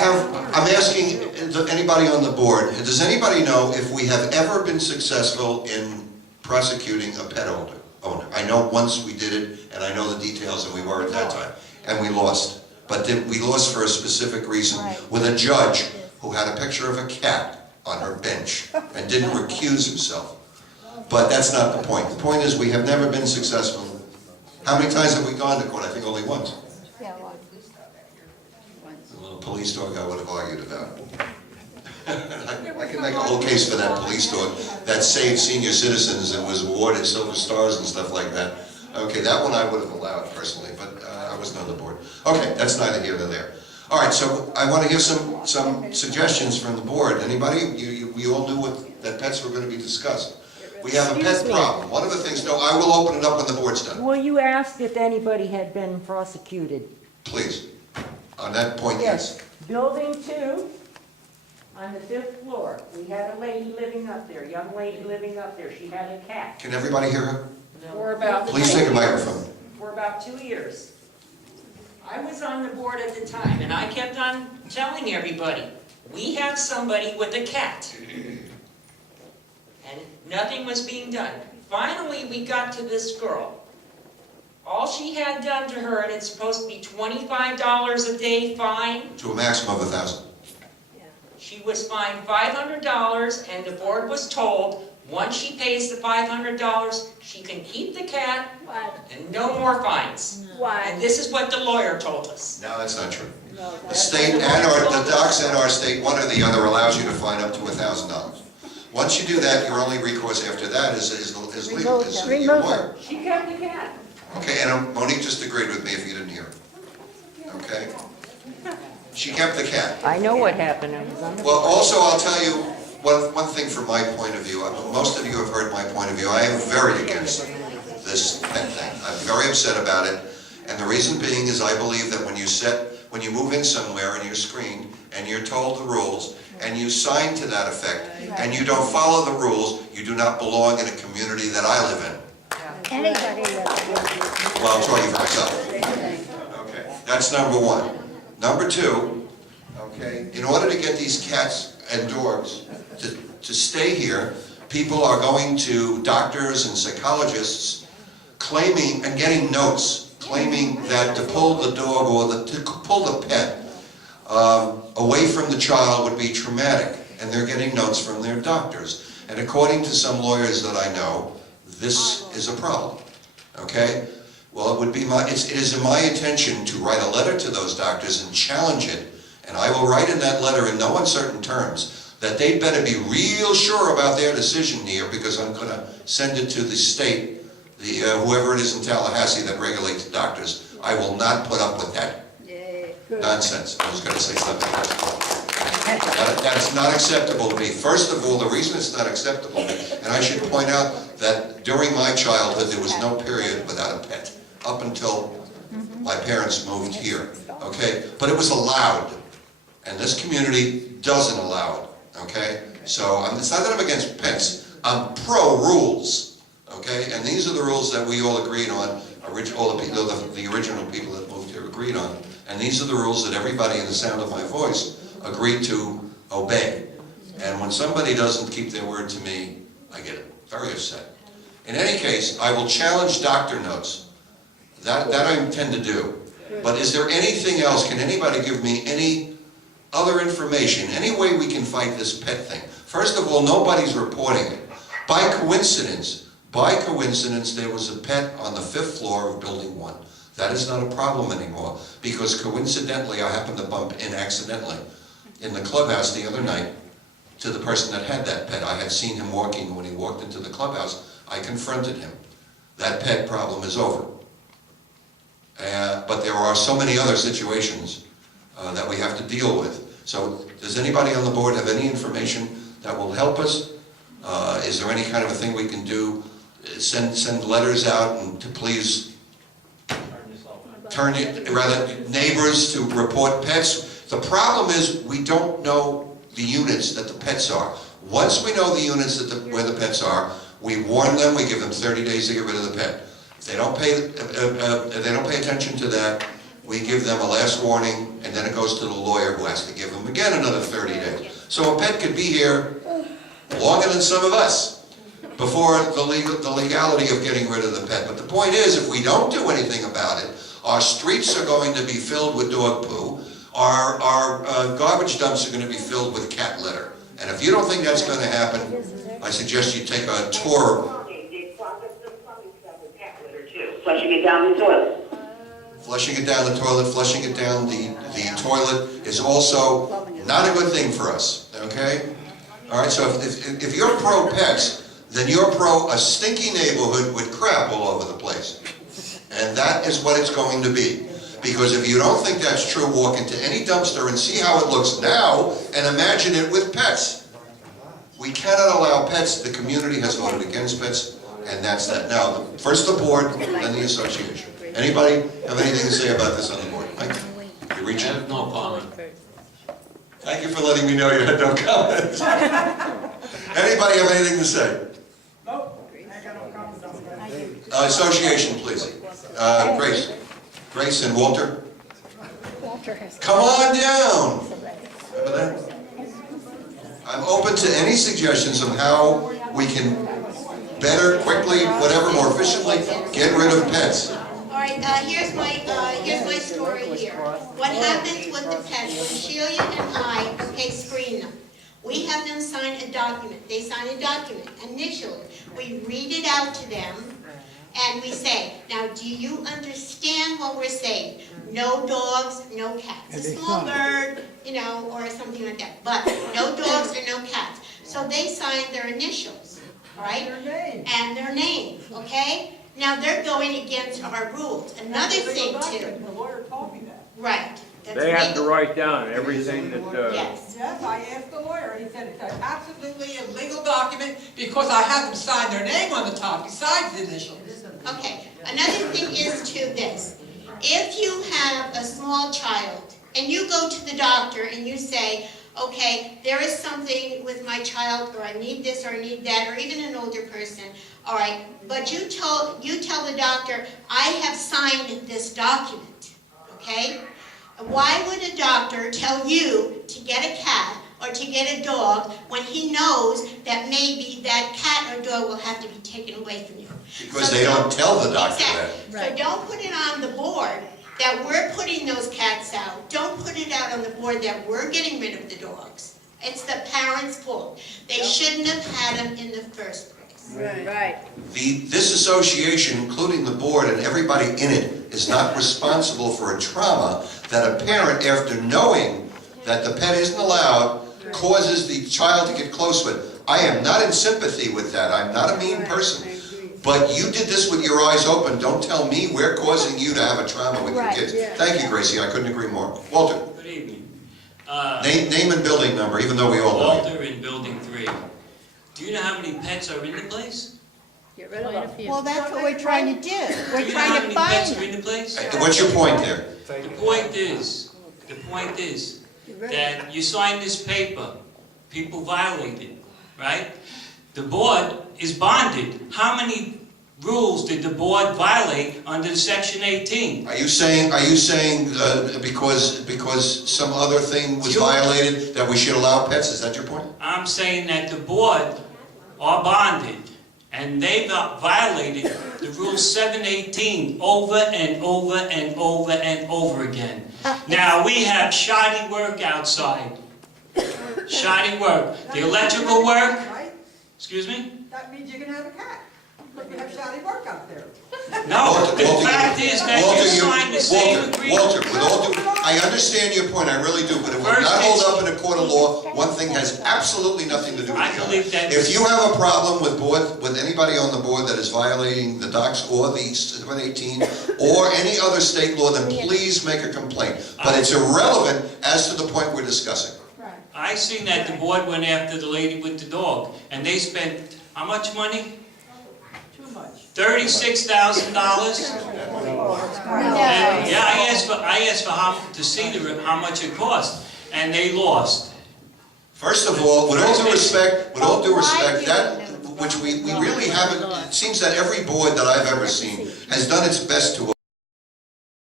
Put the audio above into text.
I'm asking anybody on the board, does anybody know if we have ever been successful in prosecuting a pet owner? I know once we did it, and I know the details, and we were at that time, and we lost. But we lost for a specific reason, with a judge who had a picture of a cat on her bench and didn't recuse himself. But that's not the point. The point is we have never been successful. How many times have we gone to court? I think only once. Yeah, once. The little police dog I would have argued about. I can make a whole case for that police dog that saved senior citizens and was awarded silver stars and stuff like that. Okay, that one I would have allowed personally, but I wasn't on the board. Okay, that's neither here nor there. All right, so I want to hear some suggestions from the board. Anybody? We all knew that pets were going to be discussed. We have a pet problem. One of the things, no, I will open it up when the board's done. Well, you asked if anybody had been prosecuted. Please. On that point, yes. Building 2, on the 5th floor, we had a lady living up there, young lady living up there. She had a cat. Can everybody hear her? For about Please take a microphone. For about 2 years. I was on the board at the time, and I kept on telling everybody, we have somebody with a cat. And nothing was being done. Finally, we got to this girl. All she had done to her, and it's supposed to be $25 a day fine. To a maximum of $1,000. She was fined $500, and the board was told, once she pays the $500, she can keep the cat, and no more fines. And this is what the lawyer told us. No, that's not true. The state and the docs and our state, one or the other, allows you to fine up to $1,000. Once you do that, your only recourse after that is legal, is your lawyer. She kept the cat. Okay, and Monique just agreed with me if you didn't hear. Okay? She kept the cat. I know what happened. I was on the Well, also, I'll tell you one thing from my point of view. Most of you have heard my point of view. I am very against this pet thing. I'm very upset about it. And the reason being is I believe that when you move in somewhere and you're screened and you're told the rules and you sign to that effect and you don't follow the rules, you do not belong in a community that I live in. Anybody Well, I'm talking for myself. Okay, that's number one. Number two, okay, in order to get these cats and dogs to stay here, people are going to doctors and psychologists claiming and getting notes, claiming that to pull the dog or to pull the pet away from the child would be traumatic, and they're getting notes from their doctors. And according to some lawyers that I know, this is a problem, okay? Well, it is my intention to write a letter to those doctors and challenge it, and I will write in that letter in no uncertain terms that they'd better be real sure about their decision here, because I'm going to send it to the state, whoever it is in Tallahassee that regulates doctors. I will not put up with that nonsense. I was going to say something else. That's not acceptable to me. First of all, the reason it's not acceptable, and I should point out that during my childhood there was no period without a pet, up until my parents moved here, okay? But it was allowed, and this community doesn't allow it, okay? So it's not that I'm against pets, I'm pro-rules, okay? And these are the rules that we all agreed on, the original people that moved here agreed on, and these are the rules that everybody in the sound of my voice agreed to obey. And when somebody doesn't keep their word to me, I get very upset. In any case, I will challenge doctor notes. That I intend to do. But is there anything else? Can anybody give me any other information, any way we can fight this pet thing? First of all, nobody's reporting it. By coincidence, there was a pet on the 5th floor of Building 1. That is not a problem anymore, because coincidentally, I happened to bump in accidentally in the clubhouse the other night to the person that had that pet. I had seen him walking when he walked into the clubhouse. I confronted him. That pet problem is over. But there are so many other situations that we have to deal with. So does anybody on the board have any information that will help us? Is there any kind of a thing we can do? Send letters out and to please neighbors to report pets. The problem is we don't know the units that the pets are. Once we know the units where the pets are, we warn them, we give them 30 days to get rid of the pet. If they don't pay attention to that, we give them a last warning, and then it goes to the lawyer who has to give them again another 30 days. So a pet could be here longer than some of us before the legality of getting rid of the pet. But the point is, if we don't do anything about it, our streets are going to be filled with dog poo, our garbage dumps are going to be filled with cat litter. And if you don't think that's going to happen, I suggest you take a tour. Flushing it down the toilet. Flushing it down the toilet, flushing it down the toilet is also not a good thing for us, okay? All right, so if you're pro-pets, then you're pro a stinky neighborhood with crap all over the place. And that is what it's going to be. Because if you don't think that's true, walk into any dumpster and see how it looks now and imagine it with pets. We cannot allow pets. The community has voted against pets, and that's that. Now, first the board, then the association. Anybody have anything to say about this on the board? Mike, you reach I in? have no comment. Thank you for letting me know you had no comment. Anybody have anything to say? Nope, I got no comments on it. Association, please. Grace and Walter. Walter has. Come on down. Remember that? I'm open to any suggestions of how we can better, quickly, whatever, more efficiently, get rid of pets. All right, here's my story here. What happens with the pets, when Sheila and I, screen them, we have them sign a document. They sign a document initially. We read it out to them, and we say, now, do you understand what we're saying? No dogs, no cats. A small bird, or something like that, but no dogs or no cats. So they sign their initials, all right? And their name, okay? Now, they're going against our rules. Another thing, too. The lawyer told me that. Right. That's They have to legal. write down everything that, Yes. Yes, I asked the lawyer, he said it's absolutely a legal document because I have them sign their name on the top besides the initials. Okay, another thing is to this. If you have a small child and you go to the doctor and you say, okay, there is something with my child, or I need this or I need that, or even an older person, all right, but you tell the doctor, I have signed this document, okay? Why would a doctor tell you to get a cat or to get a dog when he knows that maybe that cat or dog will have to be taken away from you? Because they don't tell the doctor Exactly. that. So don't put it on the board that we're putting those cats out. Don't put it out on the board that we're getting rid of the dogs. It's the parents' fault. They shouldn't have had them in the first place. Right. This association, including the board and everybody in it, is not responsible for a trauma that a parent, after knowing that the pet isn't allowed, causes the child to get close with. I am not in sympathy with that. I'm not a mean person. But you did this with your eyes open. Don't tell me we're causing you to have a trauma with your kids. Thank you, Gracie. I couldn't agree more. Walter, Good evening. name and building number, even though we all know you. Walter in Building 3. Do you know how many pets are in the place? Get rid of them. Well, that's what we're trying to do. Do We're you know how trying many to pets find are in the place? What's your point there? The point is that you signed this paper, people violated, right? The board is bonded. How many rules did the board violate under Section 18? Are you saying because some other thing was Sure. violated that we should allow pets? Is that your point? I'm saying that the board are bonded, and they've violated the Rule 718 over and over and over and over again. Now, we have shoddy work outside. Shoddy work. The electrical work, Right? excuse me? That means you're gonna have a cat, but you have shoddy work out there. No, the fact is that you signed the same agreement. Walter, with all due, I understand your point, I really do, but it will First not hold it's- up in a court of law. One thing has absolutely nothing to do with I the other. believe that- If you have a problem with anybody on the board that is violating the docs or the 718 or any other state law, then please make a complaint. But it's irrelevant as to the point we're discussing. I seen that the board went after the lady with the dog, and they spent, how much money? Too much. $36,000. And, yeah, I asked for how much it cost, and they lost. First of all, with all due respect, that, which we really haven't, it seems that every board that I've ever seen has done its best to